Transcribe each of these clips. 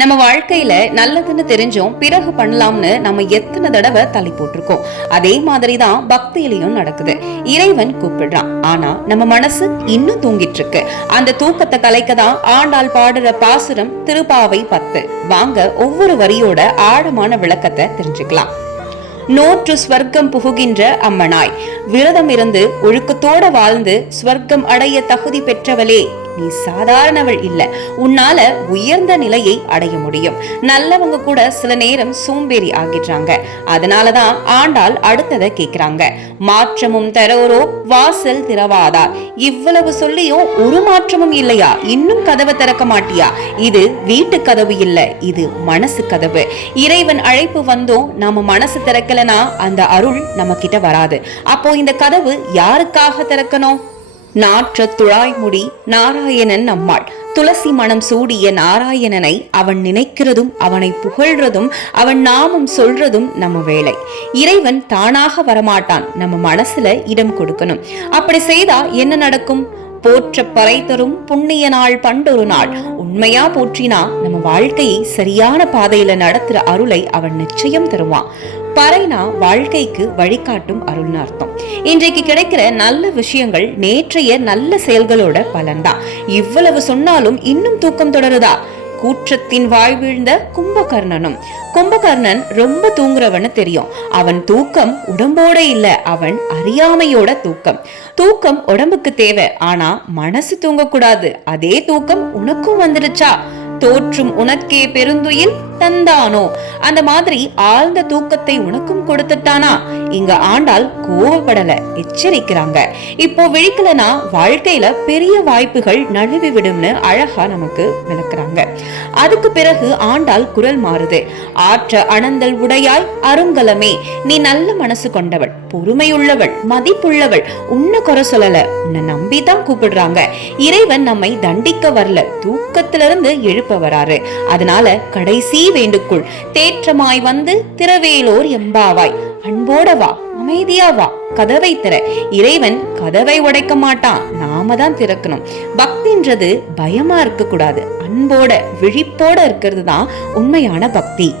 நம்ம வாழ்க்கையில நல்லதுன்னு தெரிஞ்சும் பிறகு பண்ணலாம்னு நம்ம எத்தனை தடவை தலை போட்டிருக்கோம். அதே மாதிரி தான் பக்தியிலையும் நடக்குது. இறைவன் கூப்பிடுறான். ஆனா நம்ம மனசு இன்னும் தூங்கிட்டு இருக்கு அந்த தூக்கத்தை கலைக்க தான் ஆண்டாள் பாடுற பாசுரம் திருப்பாவை பத்து. வாங்க ஒவ்வொரு வரியோட ஆழமான விளக்கத்தை தெரிஞ்சுக்கலாம். நோற்று ஸ்வர்க்கம் புகுகின்ற அம்மனாய். விரதம் இருந்து ஒழுக்கத்தோட வாழ்ந்து ஸ்வர்க்கம் அடைய தகுதி பெற்றவளே நீ சாதாரணவள் இல்ல. உன்னால உயர்ந்த நிலையை அடைய முடியும். நல்லவங்க கூட சில நேரம் சோம்பேறி ஆகிடுறாங்க. அதனாலதான் ஆண்டாள் அடுத்ததை கேக்குறாங்க. மாற்றமும் தரோரோ வாசல் திறவாதா? இவ்வளவு சொல்லியும் ஒரு மாற்றமும் இல்லையா? இன்னும் கதவை திறக்க மாட்டியா? இது வீட்டு கதவு இல்ல இது மனசு கதவு. இறைவன் அழைப்பு வந்தோம் நாம மனசு திறக்கலனா அந்த அருள் நம்ம கிட்ட வராது. அப்போ இந்த கதவு யாருக்காக திறக்கணும்? நாற்ற துழாய்முடி நாராயணன் நம்மாள். துளசி மனம் சூடிய நாராயணனை அவன் நினைக்கிறதும் அவனை புகழ்றதும் அவன் நாமம் சொல்றதும் நம்ம வேலை. இறைவன் தானாக வரமாட்டான். நம்ம மனசுல இடம் கொடுக்கணும். அப்படி செய்தா என்ன நடக்கும்? போற்ற பறை தரும் புண்ணிய நாள் பண்டொரு நாள். உண்மையா போற்றினா நம்ம வாழ்க்கையை சரியான பாதையில நடத்துற அருளை அவன் நிச்சயம் தருவான். பறைனா வாழ்க்கைக்கு வழிகாட்டும் அருள்னு அர்த்தம் இன்றைக்கு கிடைக்கிற நல்ல விஷயங்கள் நேற்றைய நல்ல செயல்களோட பலன்தான் இவ்வளவு சொன்னாலும் இன்னும் தூக்கம் தொடருதா? கூற்றத்தின் வாழ்வீழ்ந்த கும்பகர்ணனும். கும்பகர்ணன் ரொம்ப தூங்குறவன்னு தெரியும். அவன் தூக்கம் உடம்போட இல்ல அவன் அறியாமையோட தூக்கம். தூக்கம் உடம்புக்கு தேவை ஆனா மனசு தூங்கக்கூடாது. அதே தூக்கம் உனக்கும் வந்துடுச்சா? தோற்றும் உனக்கே பெருந்துயில் தந்தானோ? அந்த மாதிரி ஆழ்ந்த தூக்கத்தை உனக்கும் கொடுத்துட்டானா? இங்க ஆண்டால் கோவப்படல எச்சரிக்கிறாங்க. இப்போ விழிக்கலனா வாழ்க்கையில பெரிய வாய்ப்புகள் நழுவி விடும்னு அழகா நமக்கு விளக்குறாங்க. அதுக்கு பிறகு ஆண்டால் குரல் மாறுது. ஆற்ற அனந்தல் உடையாய் அருங்கலமே நீ நல்ல மனசு கொண்டவள் பொறுமையுள்ளவள் மதிப்புள்ளவள் உன்ன குறை சொல்லல உன்னை நம்பி தான் கூப்பிடுறாங்க. இறைவன் நம்மை தண்டிக்க வரல தூக்கத்திலிருந்து எழுப்ப வராரு. அதனால கடைசி வேண்டுக்குள். தேற்றமாய் வந்து திரவேலோர் எம்பாவாய். அன்போட வா அமைதியா வா கதவை திற. இறைவன் கதவை உடைக்க மாட்டான் நாம தான் திறக்கணும். பக்தின்றது பயமா இருக்க கூடாது அன்போட விழிப்போட இருக்கிறது தான் உண்மையான பக்தி.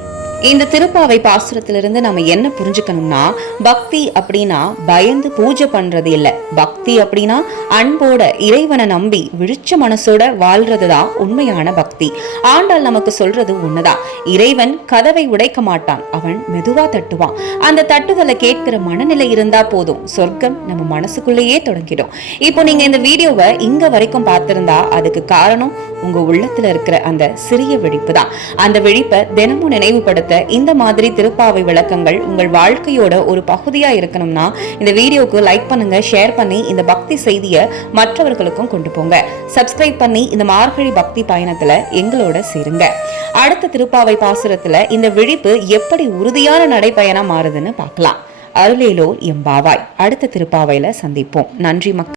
இந்த திருப்பாவை பாசுரத்திலிருந்து நம்ம என்ன புரிஞ்சுக்கணும்னா பக்தி அப்படின்னா பயந்து பூஜை பண்றது இல்ல. பக்தி அப்படின்னா அன்போட இறைவனை நம்பி விழிச்ச மனசோட வாழ்றது தான் உண்மையான பக்தி. ஆண்டாள் நமக்கு சொல்றது ஒண்ணுதான். இறைவன் கதவை உடைக்க மாட்டான் அவன் மெதுவா தட்டுவான். அந்த தட்டுதலை கேட்கிற மனநிலை இருந்தா போதும். சொர்க்கம் நம்ம மனசுக்குள்ளேயே தொடங்கிடும். இப்போ நீங்க இந்த வீடியோவை இங்க வரைக்கும் பார்த்திருந்தா அதுக்கு காரணம் உங்க உள்ளத்துல இருக்கிற அந்த சிறிய விழிப்பு தான் அந்த விழிப்பை தினமும் நினைவுபடுத்த இந்த மாதிரி திருப்பாவை விளக்கங்கள் உங்கள் வாழ்க்கையோட ஒரு பகுதியா இருக்கணும்னா இந்த வீடியோக்கு லைக் பண்ணுங்க ஷேர் பண்ணி இந்த பக்தி செய்தியை மற்றவர்களுக்கும் கொண்டு போங்க. சப்ஸ்கிரைப் பண்ணி இந்த மார்கழி பக்தி பயணத்துல எங்களோட சேருங்க. அடுத்த திருப்பாவை பாசுரத்துல இந்த விழிப்பு எப்படி உறுதியான நடைப்பயணம் மாறுதுன்னு பார்க்கலாம். அருளேலோ எம்பாவாய். அடுத்த திருப்பாவையில சந்திப்போம். நன்றி மக்கள்.